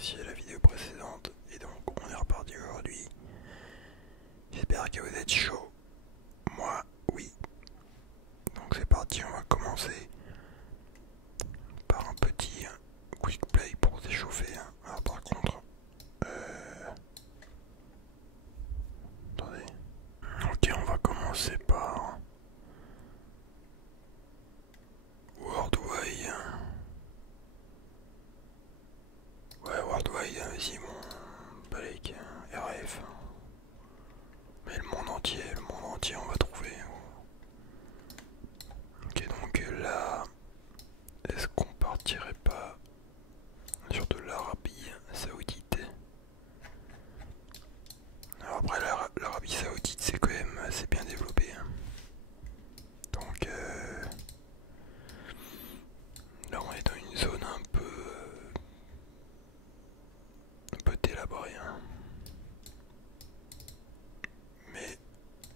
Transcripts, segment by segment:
apprécié la vidéo précédente. Et donc on est reparti aujourd'hui. J'espère que vous êtes chaud. Moi, oui. Donc c'est parti, on va commencer par un petit quick play pour s'échauffer. Alors par contre, attendez. Ok, on va commencer par Worldwide. Ouais, Worldwide, vas-y, mon Balek, RF. Mais le monde entier, on va trouver. Ok, donc là, est-ce qu'on partirait pas sur de l'Arabie Saoudite? Alors après, l'Arabie Saoudite, c'est quand même assez bien développé. Donc là, on est dans une zone un peu délabrée. Mais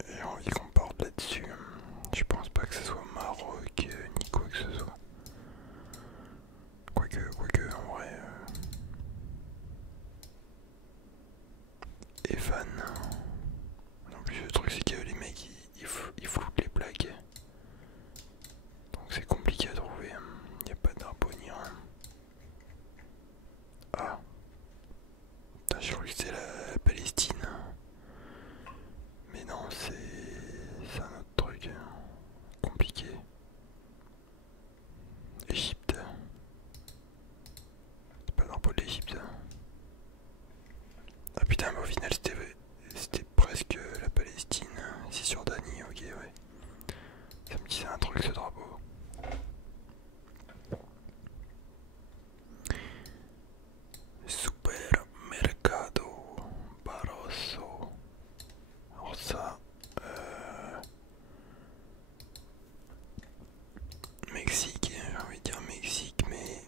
j'ai envie qu'on parte là-dessus. Je pense pas que ce soit Maroc ni quoi que ce soit. Quoique, en vrai. Evan. En plus, le truc, c'est que les mecs ils floutent les plaques. Donc c'est compliqué à trouver. Il n'y a pas d'arbre ni rien. Ah. Putain, je crois que c'était la Palestine. Mais non, c'est un autre truc compliqué. Égypte. C'est pas l'arbre de l'Égypte. Ah putain, mais au final c'était presque la Palestine. Cisjordanie, ok, ouais. Ça me disait un truc ce drapeau. Supermercado Barroso. Alors ça, Mexique, j'ai envie de dire Mexique, mais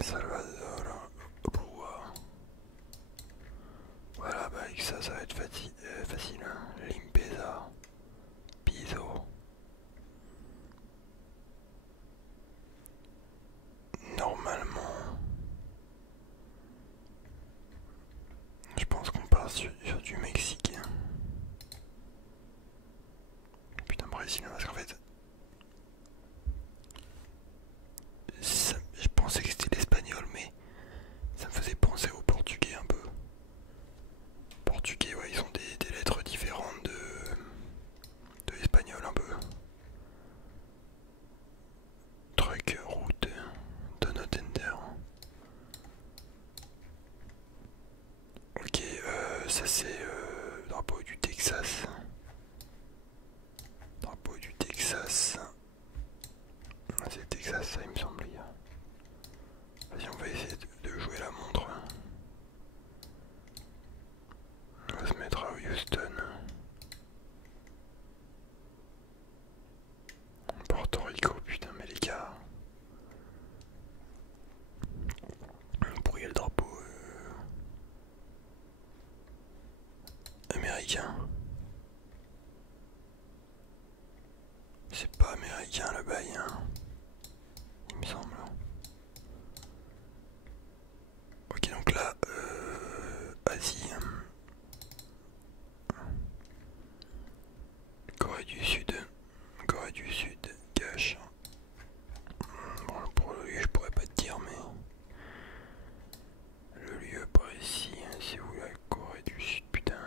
Salvador Rua. Voilà, bah avec ça, ça va être facile. Limpeza, Piso. Normalement, je pense qu'on part sur du Mexique. Putain, Brésil, parce qu'en fait, je pensais que c'était l'espagnol, mais ça me faisait penser au portugais un peu. Portugais, ouais, ils ont des lettres différentes de l'espagnol un peu. Truc, route, donut enter. Ok, ça c'est drapeau du Texas. Drapeau du Texas. Ah, c'est le Texas, ça il me semble. Vas-y, on va essayer de jouer la montre. On va se mettre à Houston. Porto Rico, putain, mais les gars. Pour y a le drapeau américain. C'est pas américain le bail, il me semble. Ok, donc là, Asie. Corée du Sud, cache. Bon, pour le lieu, je pourrais pas te dire, mais le lieu précis, c'est où la Corée du Sud, putain.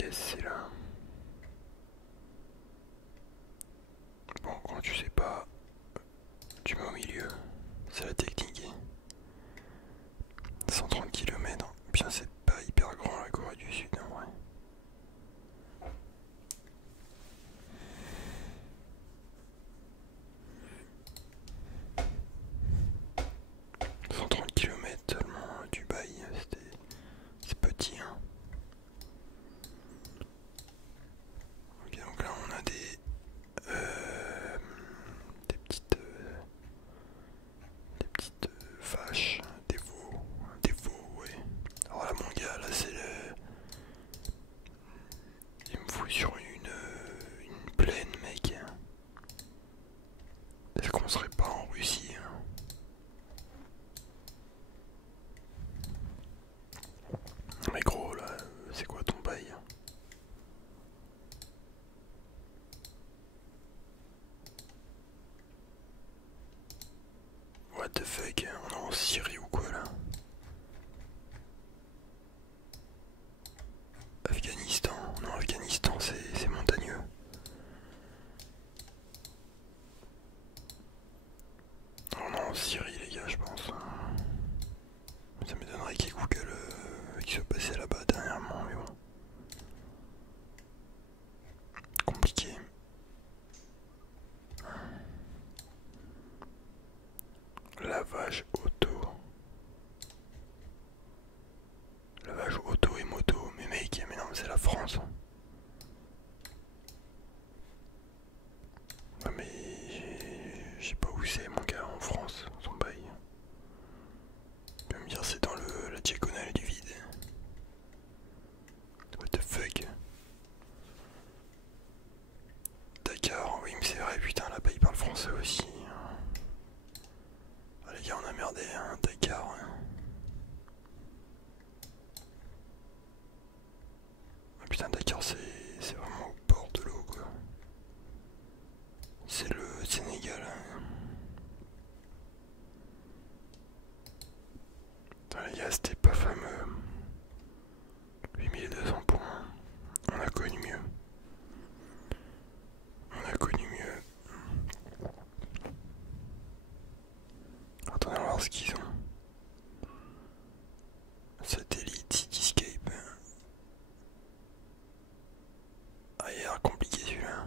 Yes, c'est là. Bon, quand tu sais pas, tu mets au milieu. C'est la technique. 130 km. Bien, c'est pas hyper grand la Corée du Sud, en vrai. 130 km seulement, Dubaï, c'est petit. Ok, donc là on a des Est-ce qu'on serait pas en Russie hein? Mais gros là, c'est quoi ton bail? What the fuck? On est en Syrie ou quoi là? Afghanistan? Non, Afghanistan c'est montagneux. On est en Syrie les gars je pense. Ça m'étonnerait qu'il Google qui soit passé là-bas dernièrement mais bon. Compliqué. Lavage auto. Lavage auto et moto. Mais mec, mais non, c'est la France. Ouais, mais je sais pas où c'est mon gars en France, son bail. Tu vas me dire c'est dans la diagonale du vide. What the fuck? Dakar, oui mais c'est vrai putain là-bas il parle français aussi. Ah les gars on a merdé hein, Dakar. Hein. Ah putain Dakar c'est vraiment au bord de l'eau quoi. C'est le Sénégal. Hein. Putain les gars c'était pas fameux. 8200 points. On a connu mieux. On a connu mieux. Attendez, on va voir ce qu'ils ont. Satellite, Cityscape. Ah, il a l'air compliqué celui-là.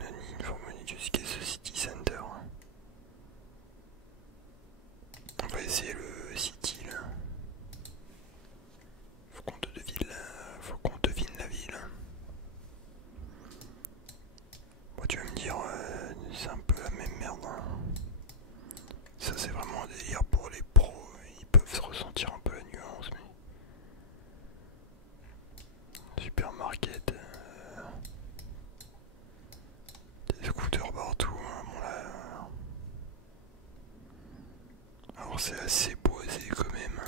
Nani, Formony jusqu'à ce City Center. On va essayer le City là. Faut qu'on devine la ville. Bon, tu vas me dire, c'est un peu la même merde. Hein. Ça, c'est vraiment un délire pour les pros. Ils peuvent se ressentir un peu la nuance, mais. Supermarket. Des scooters partout. Hein. Bon, là. Alors, c'est assez boisé quand même.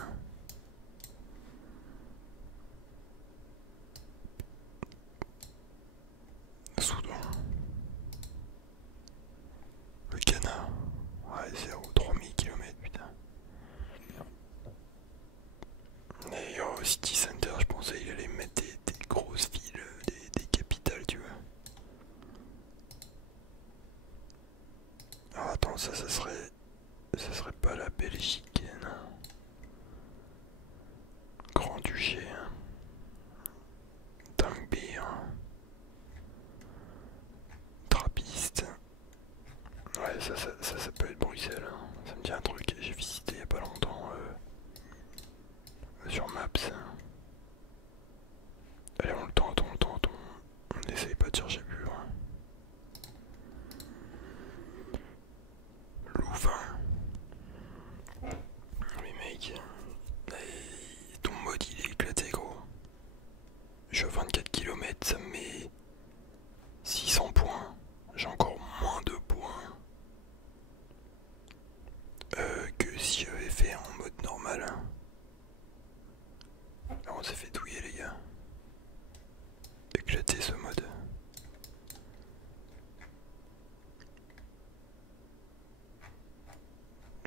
Soudan. Le Ghana. Ouais, 0,3000 km, putain. Et au City Center, je pensais qu'il allait mettre des grosses villes, des capitales, tu vois. Alors attends, ça serait pas la Belgique, non. Grand-Duché, hein. Dingby, hein. Trappiste. Ouais, ça peut être Bruxelles. Hein. Ça me dit un truc, j'ai visité il y a pas longtemps sur Maps. Allez, on le tente. On n'essaye pas de chercher plus loin. Louvain. Oui, mec. Ton mode il est éclaté, gros. Je suis à 24 km, ça me met 600 points. J'ai encore moins de points que si j'avais fait en mode normal. Là, on s'est fait douiller, les gars. Éclater ce mode.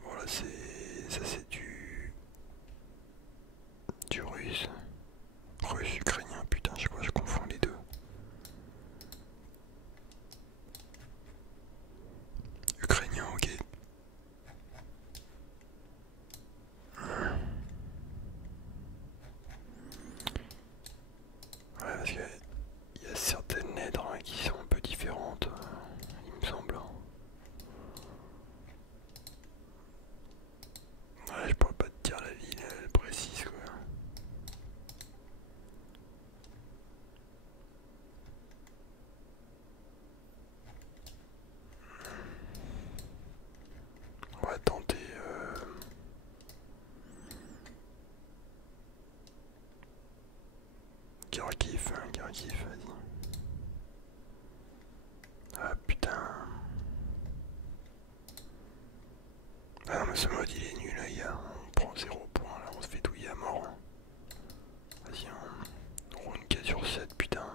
Voilà, ça c'est du russe. Russe, ukrainien, putain, je crois que je confonds les deux. Ukrainien, ok. Ouais, parce qu'il y a certaines lettres hein, qui sont un peu différentes, il me semble. Ouais, je pourrais pas te dire la ville précise quoi. On va tenter Kharkiv, vas-y. Ah putain, Ce mode il est nul là, on prend 0 points là, on se fait douiller à mort. Vas-y, on roule une 4 sur 7, putain.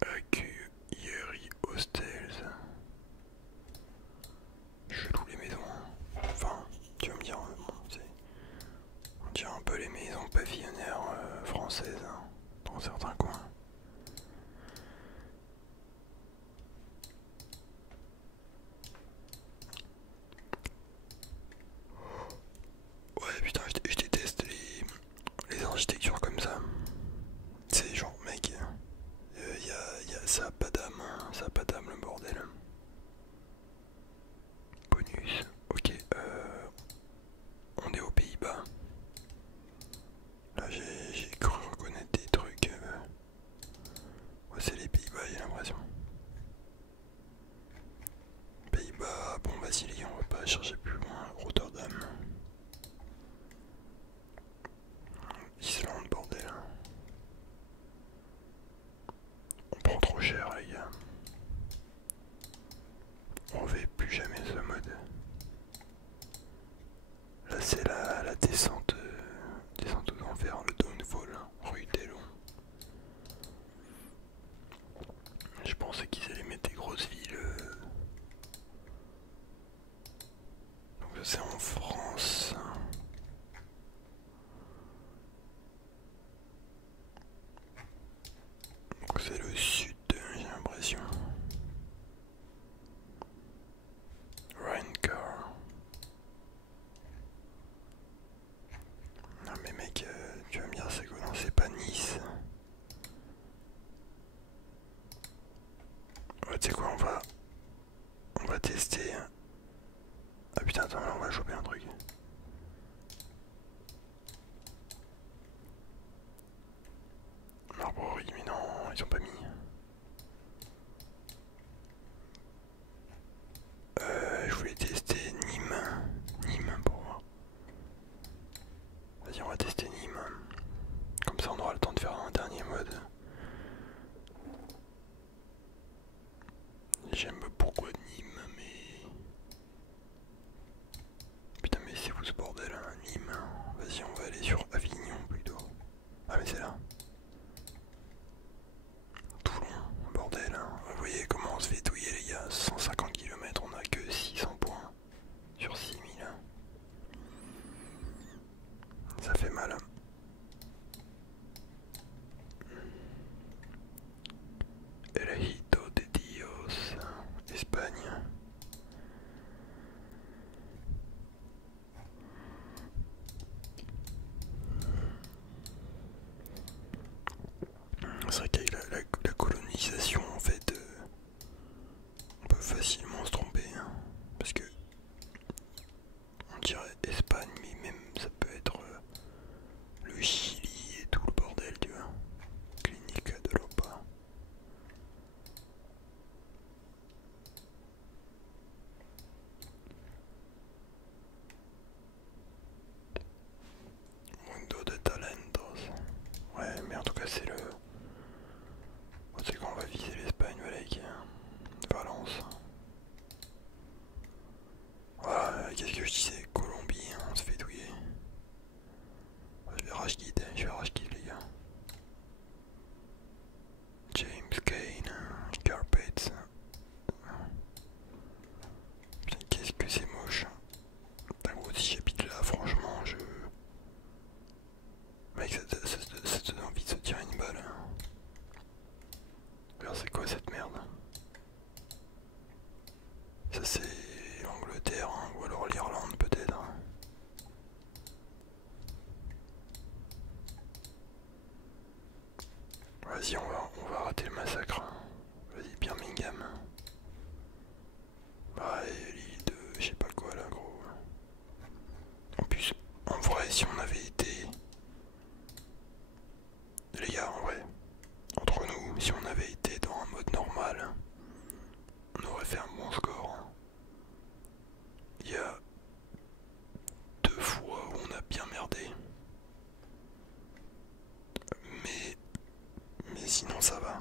Accueillerie Hostels. Chelou les maisons. Enfin, tu vas me dire, bon, on dirait un peu les maisons pavillonnaires françaises hein, dans certains coins. Ouais putain, je déteste les architectures comme ça. C'est genre mec, ça a pas d'âme, hein, ça a pas d'âme le bordel. Bonus, ok, on est aux Pays-Bas. Là j'ai cru reconnaître des trucs. Ouais, c'est les Pays-Bas, j'ai l'impression. Pays-Bas, bon vas-y les gars, on va pas chercher plus loin. Rotterdam. Islande, bordel. On prend trop cher les gars. On fait plus jamais ce mode. Là c'est la descente, descente aux enfers, le downfall, rue Dellon. Je pensais qu'ils allaient mettre des grosses villes. Donc ça c'est en France. Donc c'est le sud, j'ai l'impression. Raincar. Non mais mec, tu vas me dire c'est quoi? Non c'est pas Nice. Ouais tu sais quoi, on va tester. Ah putain attends là on va choper un truc. Marbury mais non ils ont pas mis. Je voulais tester Nîmes. Nîmes pour moi. Vas-y on va tester Nîmes. Comme ça on aura le temps de faire un dernier mode. J'aime pourquoi Nîmes mais... Putain mais c'est où ce bordel hein, Nîmes. Vas-y on va aller sur Avignon plutôt. Ah mais c'est là. Toulon, bordel hein. Vous voyez comment on se fait douiller les gars. 150 km on a que 600 points sur 6000. Ça fait mal. El Hito de Dios, Espagne. C'est vrai qu'avec la colonisation en fait, on peut facilement se tromper. Hein, parce que on dirait Espagne, mais même ça peut être le Chili et tout le bordel, tu vois. Clinica de l'Opa. Mundo de talentos. Ouais, mais en tout cas, c'est le. C'est quand on va viser l'Espagne, voilà, qui Valence. Voilà, qu'est-ce que je disais? Colombie, hein, on se fait douiller. Je vais rage quitter les gars. James Kane, Carpets. Putain, qu'est-ce que c'est moche. Putain, gros, si j'habite là, franchement, je. Mec, ça te donne envie de se tirer une balle. Hein. Regarde, c'est quoi cette merde? Ça, c'est l'Angleterre, hein, ou alors l'Irlande, peut-être. Hein. Vas-y, on va rater le massacre. Hein. Vas-y, Birmingham. Bah, l'île de je sais pas quoi là, gros. En plus, en vrai, si on avait été. Les gars, en vrai, entre nous, si on avait été dans un mode normal, on aurait fait un bon score. Hein. Il y a 2 fois où on a bien merdé. Mais sinon ça va.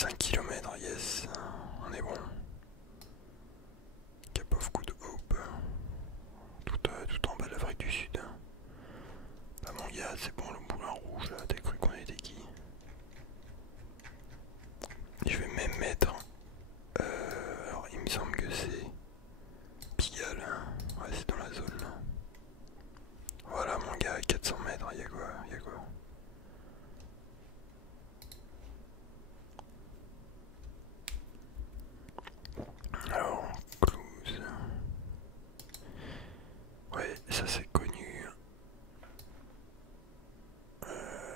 5 km, yes, on est bon. Cap of Good Hope, tout en bas de l'Afrique du Sud. Bah mon gars, c'est bon, le moulin rouge là, t'as cru qu'on était qui? Je vais même mettre, alors il me semble que c'est Pigalle, hein. Ouais, c'est dans la zone là. Voilà mon gars, 400 mètres, y'a quoi, y'a quoi? Alors, Cluse. Ouais, ça c'est connu.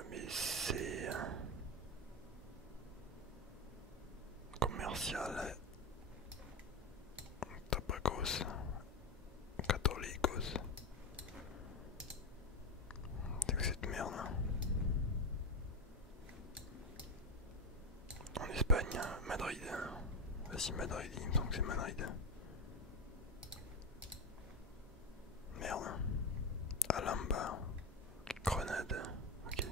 Mais c'est commercial. Tabacos. Catholicos. C'est que cette merde. En Espagne, Madrid. Vas-y, Madrid, il me semble que c'est Madrid. Merde. Alhambra. Grenade. Ok.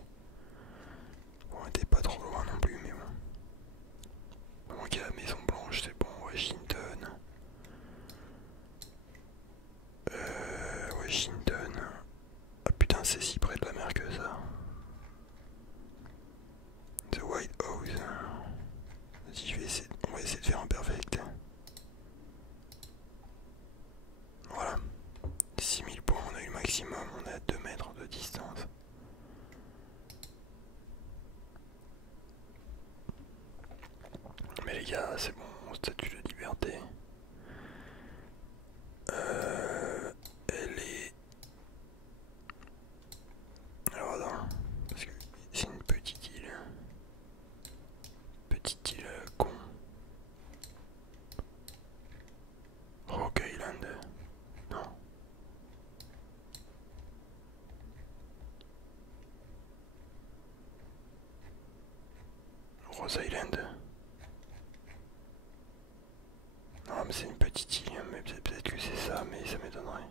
Bon, on était pas trop loin non plus, mais bon. Bon, ok, Maison Blanche, c'est bon. Washington. Washington. Ah putain, c'est si près de la mer que ça. The White House. Vas-y, on va essayer de faire un perfect. Voilà. 6000 points, on a eu le maximum, on est à 2 mètres de distance. Mais les gars, c'est bon, statut de liberté. Elle est... Alors attends, parce que c'est une petite île. Petite île con. Rock Island. Non. Rose Island. Non mais c'est une petite île, mais peut-être que c'est ça, mais ça m'étonnerait.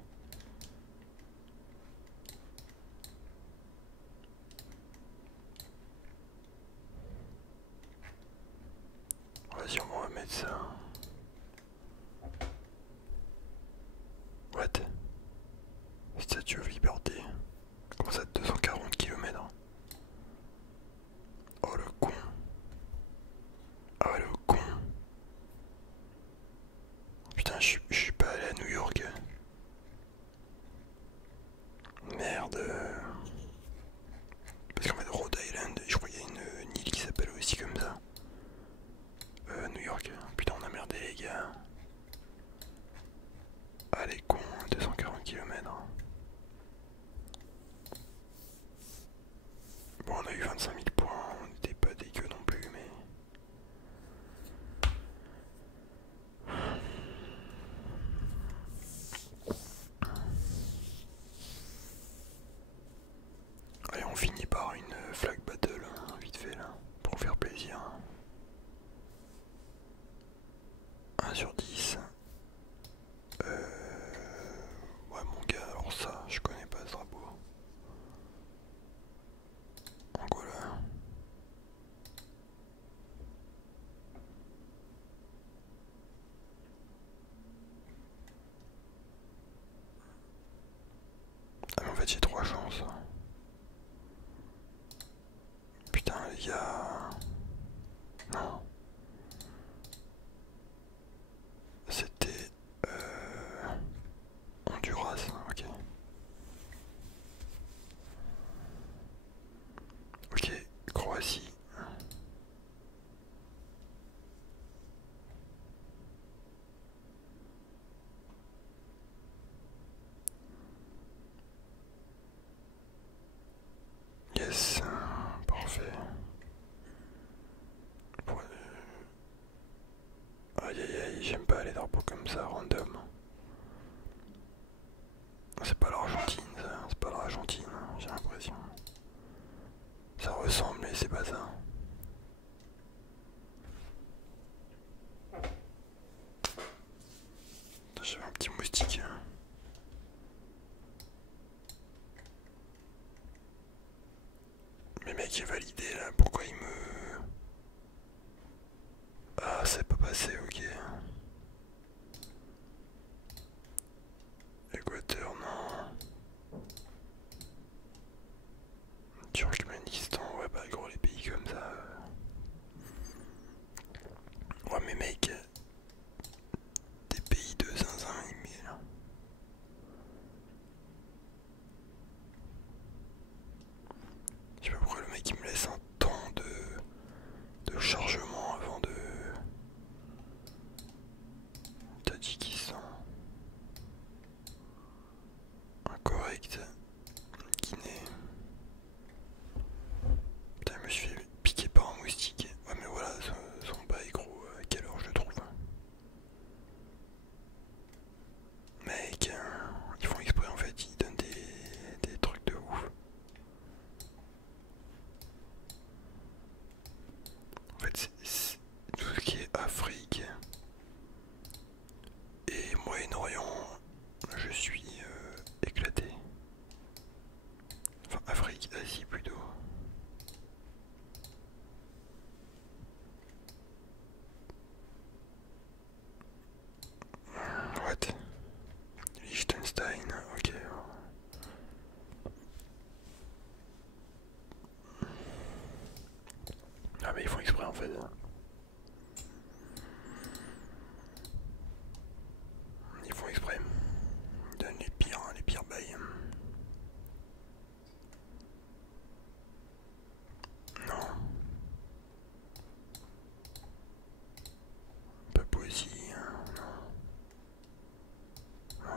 Vas-y, on va mettre ça. What? Statue of Liberty. Comment ça, 240 km? Oh le con. Ah ouais, le con. Putain, je suis pas allé à New York. Merde. Parce qu'en fait, Rhode Island, je crois qu'il y a une île qui s'appelle aussi comme ça. New York. Putain, on a merdé les gars. Allez, con, 240 km. Bon, on a eu 25 000 points, on n'était pas dégueu non plus, mais... Allez, on finit par une flag battle, hein, vite fait là, pour faire plaisir. 1 sur 10. Ouais mon gars, alors ça, je connais pas ce drapeau. Angola. Ah mais en fait j'ai 3 chances. Putain les gars. Non. C'était Honduras, ok. Ok, Croatie. Yes, parfait. Aïe aïe aïe, j'aime pas les drapeaux comme ça, random. C'est pas l'Argentine, ça, c'est pas l'Argentine, j'ai l'impression. Ça ressemble, mais c'est pas ça. J'avais un petit moustique. Mais mec est validé là, pourquoi il me...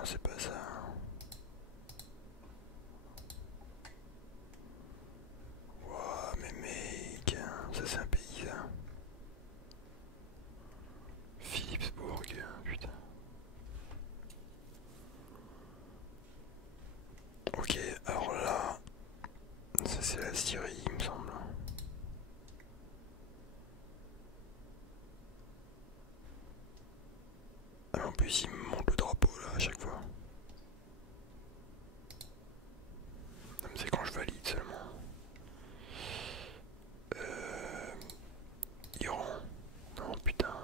c'est pas ça. Ouah, mais mec, ça c'est un pays ça. Philipsbourg, putain. Ok, alors là, ça c'est la Syrie, il me semble. Ah, en plus, il me monte le drapeau là à chaque fois. C'est quand je valide seulement. Iran. Non, putain.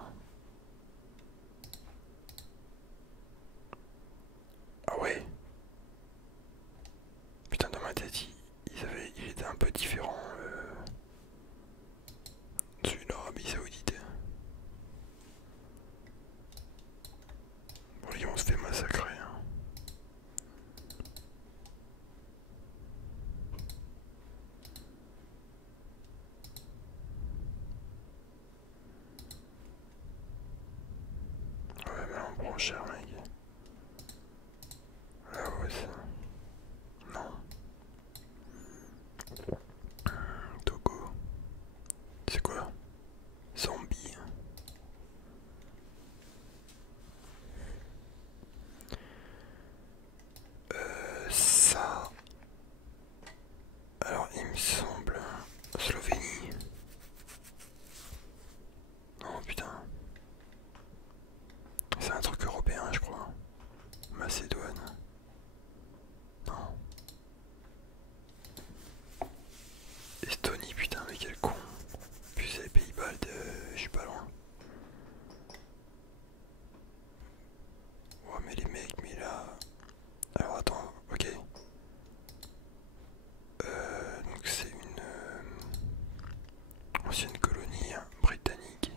Ah ouais. Putain, dans ma tête, il était un peu différent. Celui de l'Arabie Saoudite. Bon, lui, on se fait massacrer. Hein. Ouais, mais là, on prend cher, mec. Là, ouais, c'est. Non. Togo. C'est quoi? Zambie. Ça. Alors, il me semble. Slovénie. Non, putain. C'est un truc européen, je crois. Macédoine. Non. Estonie, putain, mais quel con. Puis c'est les Pays-Bas, je suis pas loin. Oh, mais les mecs, mais là. Alors attends, ok. Donc c'est une ancienne colonie britannique.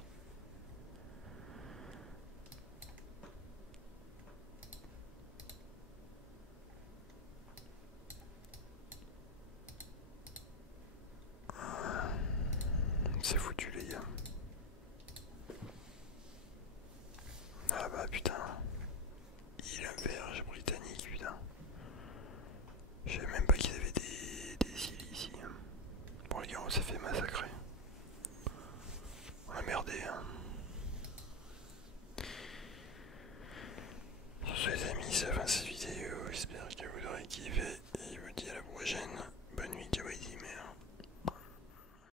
C'est foutu.